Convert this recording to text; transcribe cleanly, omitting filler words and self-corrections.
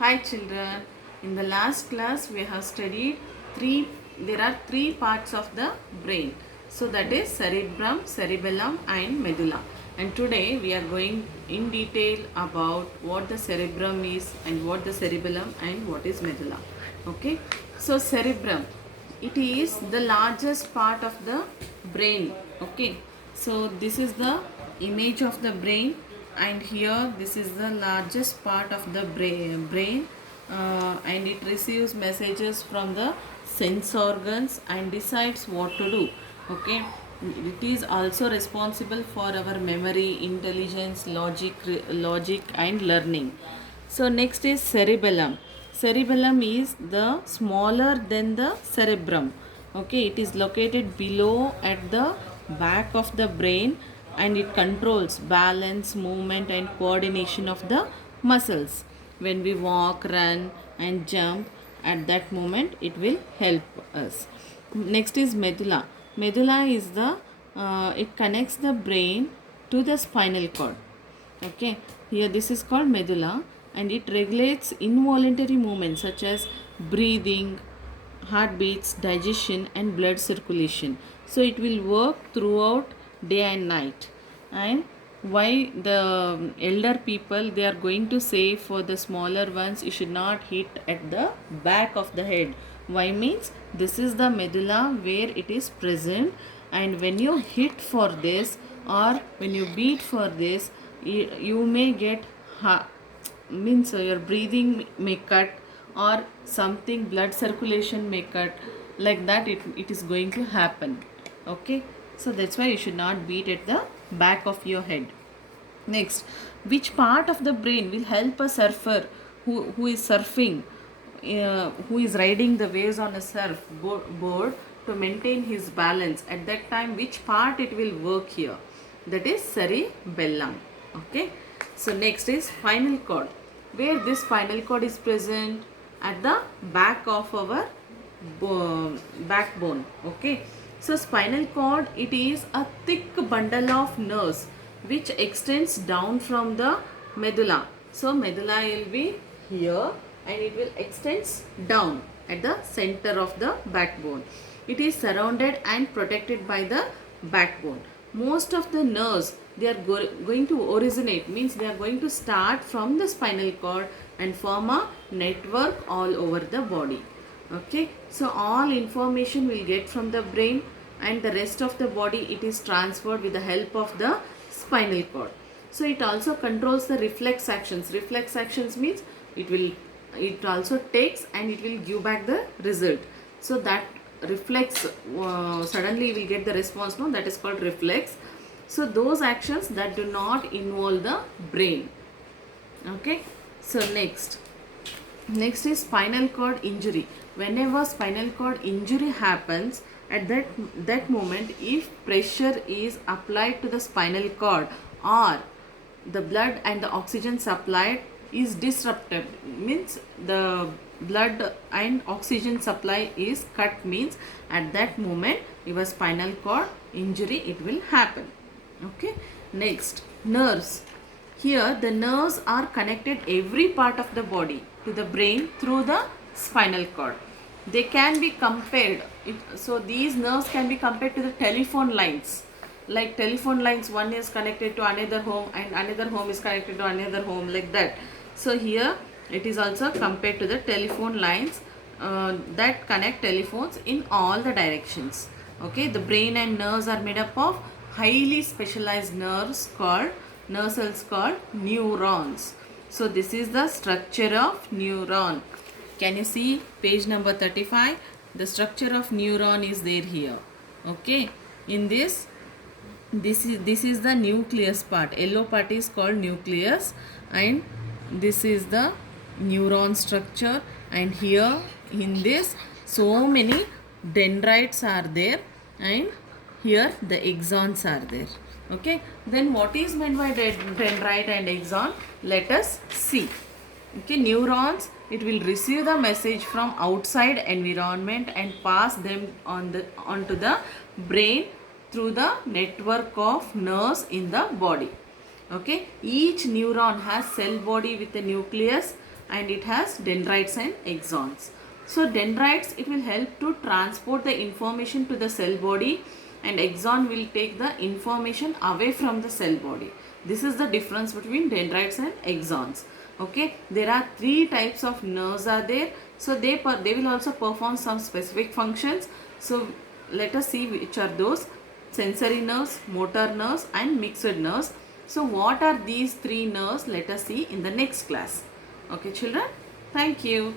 Hi children, in the last class we have studied there are three parts of the brain. So that is cerebrum, cerebellum and medulla. And today we are going in detail about what the cerebrum is and what the cerebellum and what is medulla. Okay, so cerebrum, it is the largest part of the brain. Okay, so this is the image of the brain, and here this is the largest part of the brain, and it receives messages from the sense organs and decides what to do. Okay, it is also responsible for our memory, intelligence, logic and learning. So next is cerebellum. Cerebellum is the smaller than the cerebrum. Okay, it is located below at the back of the brain, and it controls balance, movement and coordination of the muscles. When we walk, run and jump, at that moment it will help us. Next is medulla. Medulla is the it connects the brain to the spinal cord. Okay, here this is called medulla, and it regulates involuntary movements such as breathing, heartbeats, digestion and blood circulation. So it will work throughout day and night. And why the elder people, they are going to say for the smaller ones you should not hit at the back of the head. Why means this is the medulla where it is present, and when you hit for this or when you beat for this, you may get means your breathing may cut, or something blood circulation may cut, like that it is going to happen. Okay, so that's why you should not beat at the back of your head. Next, which part of the brain will help a surfer who is surfing, who is riding the waves on a board to maintain his balance? At that time, which part it will work here? That is cerebellum. Okay. So next is spinal cord. Where this spinal cord is present? At the back of our backbone. Okay. So spinal cord, it is a thick bundle of nerves which extends down from the medulla. So medulla will be here and it will extends down at the center of the backbone. It is surrounded and protected by the backbone. Most of the nerves, they are going to originate, means they are going to start from the spinal cord and form a network all over the body. Okay, so all information will get from the brain, and the rest of the body it is transferred with the help of the spinal cord. So it also controls the reflex actions. Reflex actions means it also takes and it will give back the result. So that reflex, suddenly we will get the response, no, that is called reflex. So those actions that do not involve the brain. Okay, so next is spinal cord injury. Whenever spinal cord injury happens, at that moment, if pressure is applied to the spinal cord, or the blood and the oxygen supplied is disrupted, means the blood and oxygen supply is cut, means at that moment your spinal cord injury it will happen. Okay, next, nerves. Here the nerves are connected every part of the body to the brain through the spinal cord. They can be compared, so these nerves can be compared to the telephone lines. Like telephone lines, one is connected to another home and another home is connected to another home, like that. So here it is also compared to the telephone lines that connect telephones in all the directions. Okay, the brain and nerves are made up of highly specialized nerve cells called neurons. So this is the structure of neuron. Can you see page number 35? The structure of neuron is there here. Okay, in this is the nucleus part. Yellow part is called nucleus, and this is the neuron structure, and here in this so many dendrites are there, and here the axons are there. Okay, then what is meant by dendrite and axon? Let us see. Okay, neurons, it will receive the message from outside environment and pass them onto the brain through the network of nerves in the body. Okay, each neuron has cell body with a nucleus and it has dendrites and axons. So dendrites, it will help to transport the information to the cell body, and axon will take the information away from the cell body. This is the difference between dendrites and axons. Okay, there are three types of nerves are there. So they will also perform some specific functions. So let us see which are those: sensory nerves, motor nerves, and mixed nerves. So what are these three nerves? Let us see in the next class. Okay children, thank you.